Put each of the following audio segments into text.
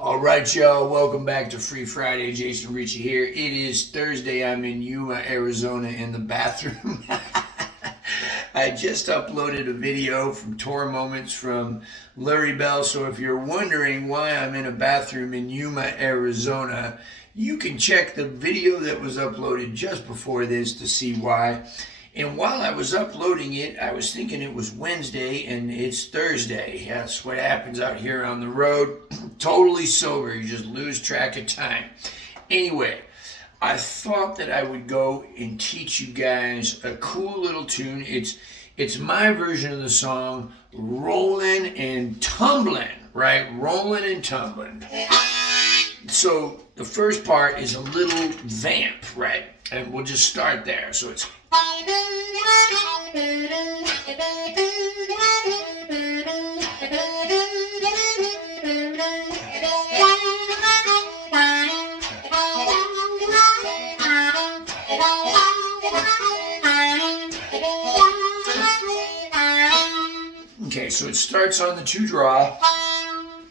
All right, y'all. Welcome back to Free Friday. Jason Ricci here. It is Thursday. I'm in Yuma, Arizona, in the bathroom. I just uploaded a video from Tour Moments from Larry Bell. So if you're wondering why I'm in a bathroom in Yuma, Arizona, you can check the video that was uploaded just before this to see why. And while I was uploading it, I was thinking it was Wednesday and it's Thursday. That's what happens out here on the road. Totally sober. You just lose track of time. Anyway, I thought that I would go and teach you guys a cool little tune. It's my version of the song, Rollin' and Tumbling, right? Rollin' and Tumbling. So the first part is a little vamp, right? And we'll just start there. So it's... Okay, so it starts on the 2-draw,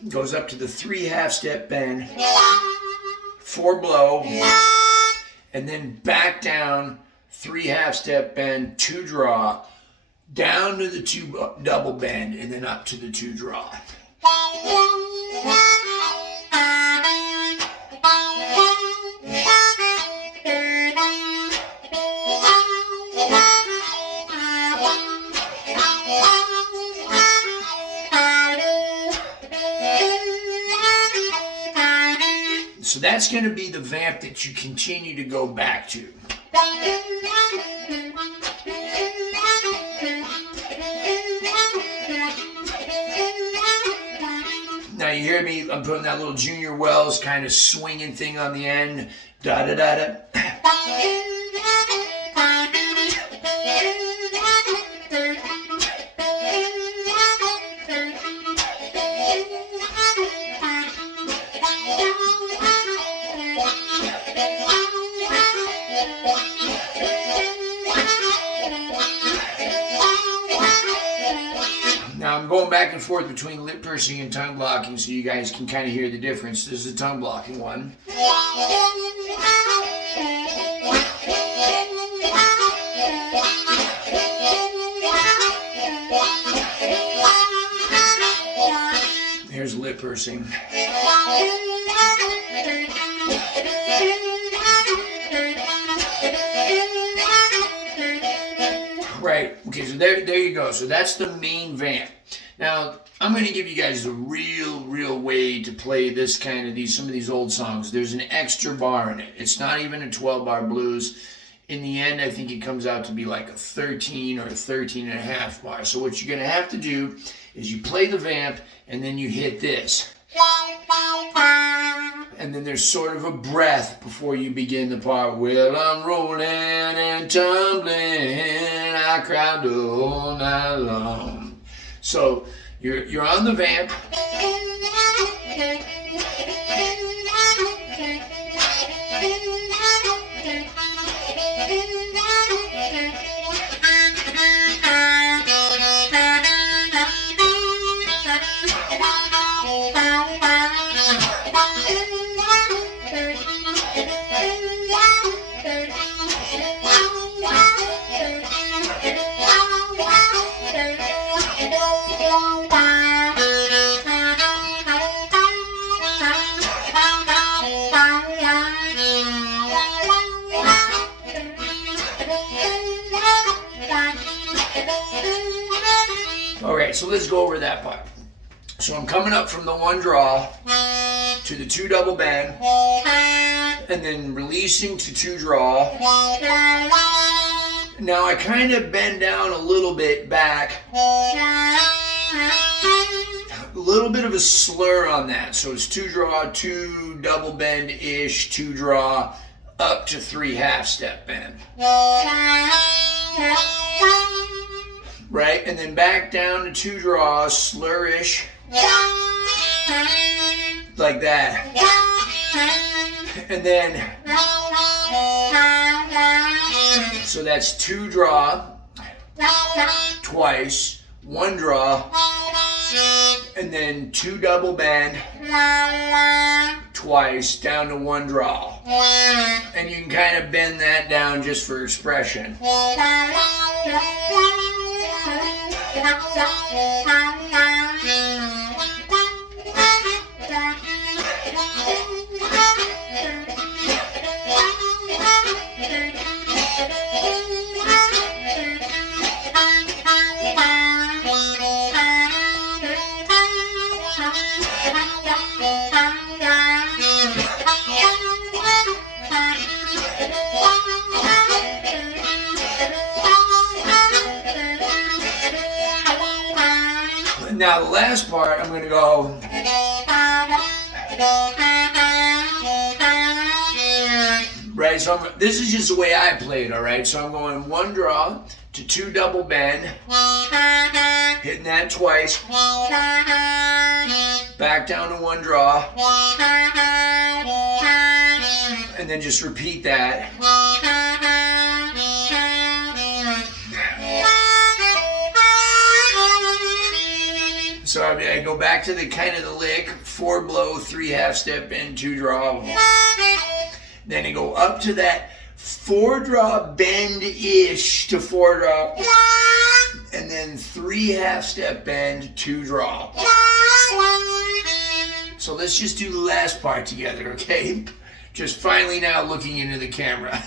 goes up to the 3 half-step bend, 4 blow, and then back down, 3 half-step bend, 2-draw, down to the 2 double bend, and then up to the 2-draw. So that's going to be the vamp that you continue to go back to. Now you hear me, I'm putting that little Junior Wells kind of swinging thing on the end. Da da da da. Now I'm going back and forth between lip pursing and tongue blocking so you guys can kind of hear the difference. This is the tongue blocking one. Here's lip pursing. Right, okay, so there you go. So that's the main vamp. Now, I'm going to give you guys a real way to play this kind of some of these old songs. There's an extra bar in it. It's not even a 12-bar blues. In the end, I think it comes out to be like a 13 or a 13 and a half bar. So what you're going to have to do is you play the vamp and then you hit this. And then there's sort of a breath before you begin the part. Well, I'm rolling and tumbling, I cried the whole night long. So you're on the vamp. Alright, so let's go over that part. So I'm coming up from the 1 draw to the 2 double bend, and then releasing to 2 draw. Now I kind of bend down a little bit back. A little bit of a slur on that. So it's 2 draw, 2 double bend-ish, 2 draw, up to 3 half-step bend. Right, and then back down to 2 draws, slurish, like that. And then, so that's 2 draw, twice, 1 draw, and then 2 double bend twice down to 1 draw. And you can kind of bend that down just for expression. Now the last part, I'm going to go. Right, so this is just the way I play it, all right? So I'm going 1 draw to 2 double bend, hitting that twice, back down to 1 draw, and then just repeat that. So I go back to the kind of the lick, 4 blow, 3 half step bend, 2 draw. Then I go up to that 4 draw bend-ish to 4 draw. And then 3 half step bend, 2 draw. So let's just do the last part together, okay? Just finally now looking into the camera.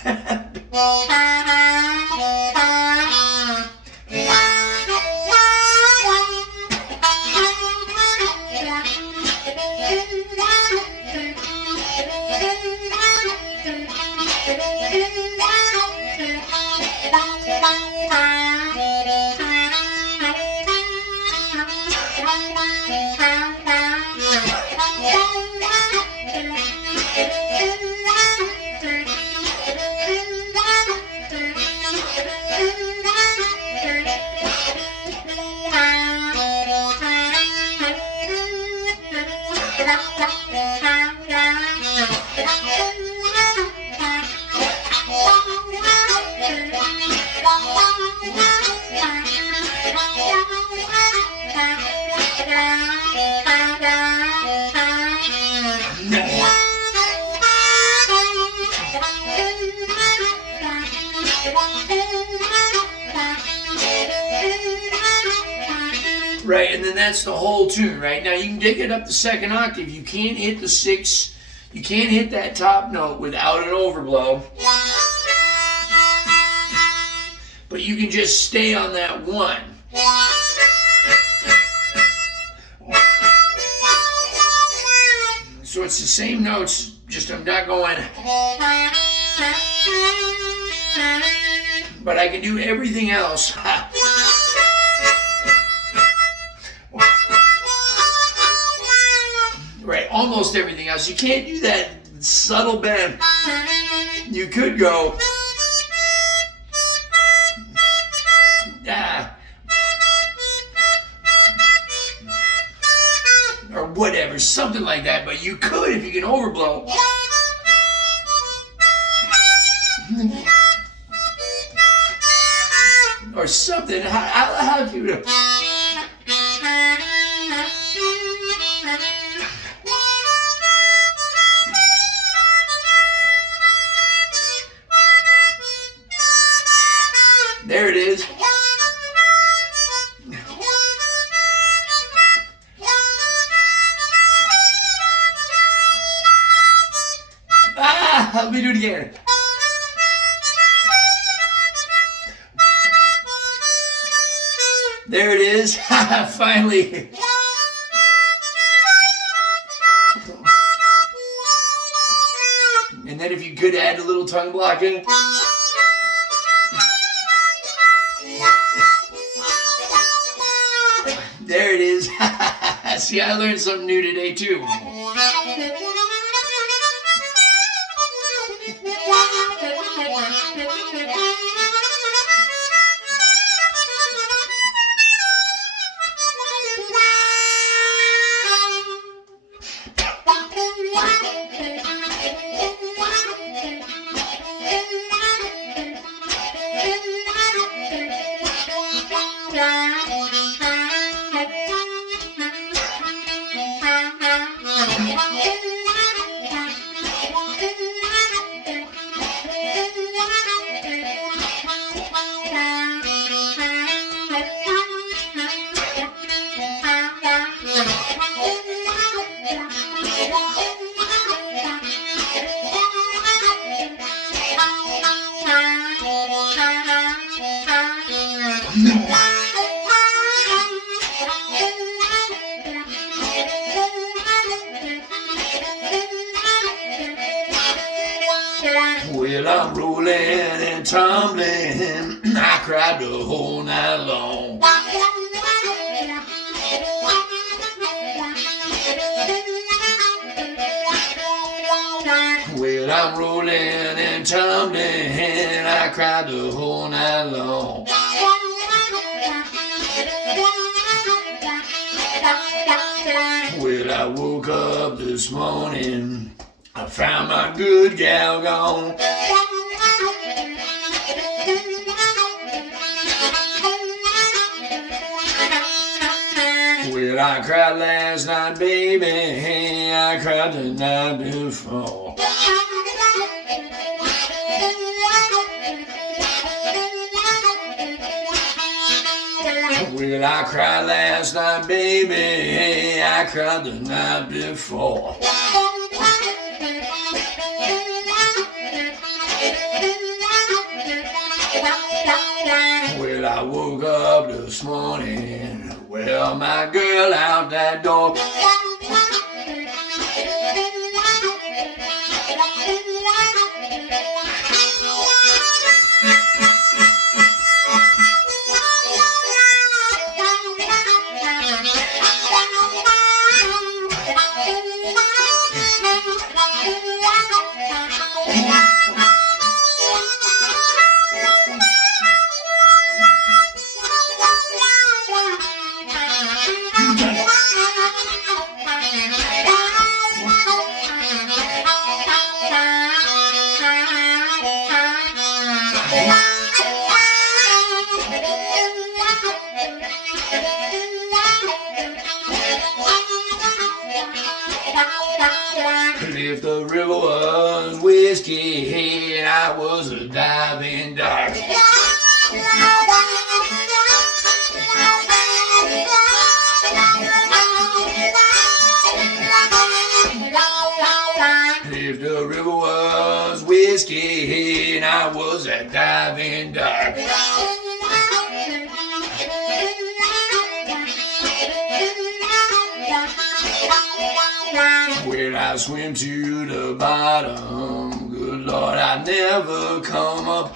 Right, and then that's the whole tune, right? Now you can take it up the 2nd octave. You can't hit the 6, you can't hit that top note without an overblow. But you can just stay on that 1. So it's the same notes, just I'm not going. But I can do everything else. Right, almost everything else. You can't do that subtle bend. You could go. Or whatever, something like that. But you could if you can overblow. Or something. How do you... There it is. Let me do it again. There it is. Finally. And then if you could add a little tongue blocking. There it is. See, I learned something new today too. Well, I'm rolling and tumbling, I cried the whole night long. Well, I'm rolling and tumbling, I cried the whole night long. Well, I woke up this morning, I found my good gal gone. Well, I cried last night, baby, I cried the night before. Well, I cried last night, baby, I cried the night before. Well, I woke up this morning, well, my girl out that door. If the river was whiskey, I was a diving dark. If the river was whiskey, I was a diving dark. When I swim to the bottom, good Lord, I never come up.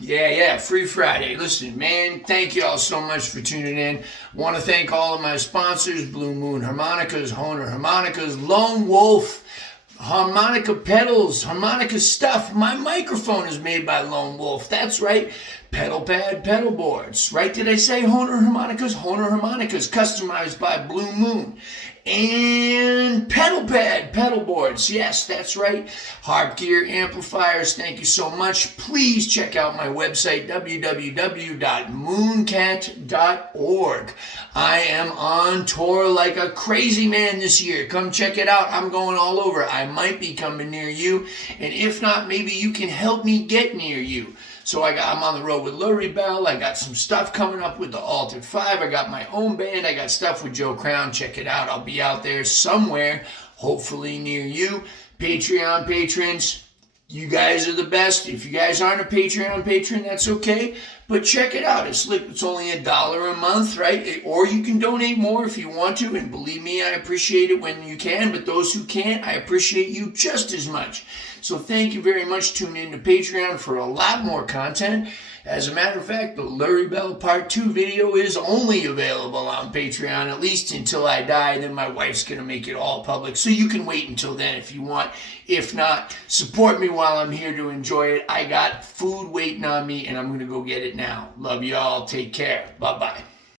Yeah, Free Friday. Listen, man, thank you all so much for tuning in. Want to thank all of my sponsors, Blue Moon Harmonicas, Honer Harmonicas, Lone Wolf, harmonica pedals, harmonica stuff. My microphone is made by Lone Wolf. That's right. Pedal pad, pedal boards. Right? Did I say Honer Harmonicas? Honer Harmonicas, customized by Blue Moon. And pedal pad, pedal boards. Yes, that's right. Harp gear, amplifiers. Thank you so much. Please check out my website, www.mooncat.org. I am on tour like a crazy man this year. Come check it out. I'm going all over. I might be coming near you. And if not, maybe you can help me get near you. So I'm on the road with Lurie Bell. I got some stuff coming up with the Altered 5. I got my own band. I got stuff with Joe Crown. Check it out. I'll be out there somewhere, hopefully near you. Patreon patrons, you guys are the best. If you guys aren't a Patreon patron, that's okay. But check it out. It's only $1 a month, right? Or you can donate more if you want to. And believe me, I appreciate it when you can. But those who can't, I appreciate you just as much. So thank you very much. Tune in to Patreon for a lot more content. As a matter of fact, the Lurie Bell Part 2 video is only available on Patreon, at least until I die. Then my wife's going to make it all public. So you can wait until then if you want. If not, support me while I'm here to enjoy it. I got food waiting on me, and I'm going to go get it now. Love y'all. Take care. Bye-bye.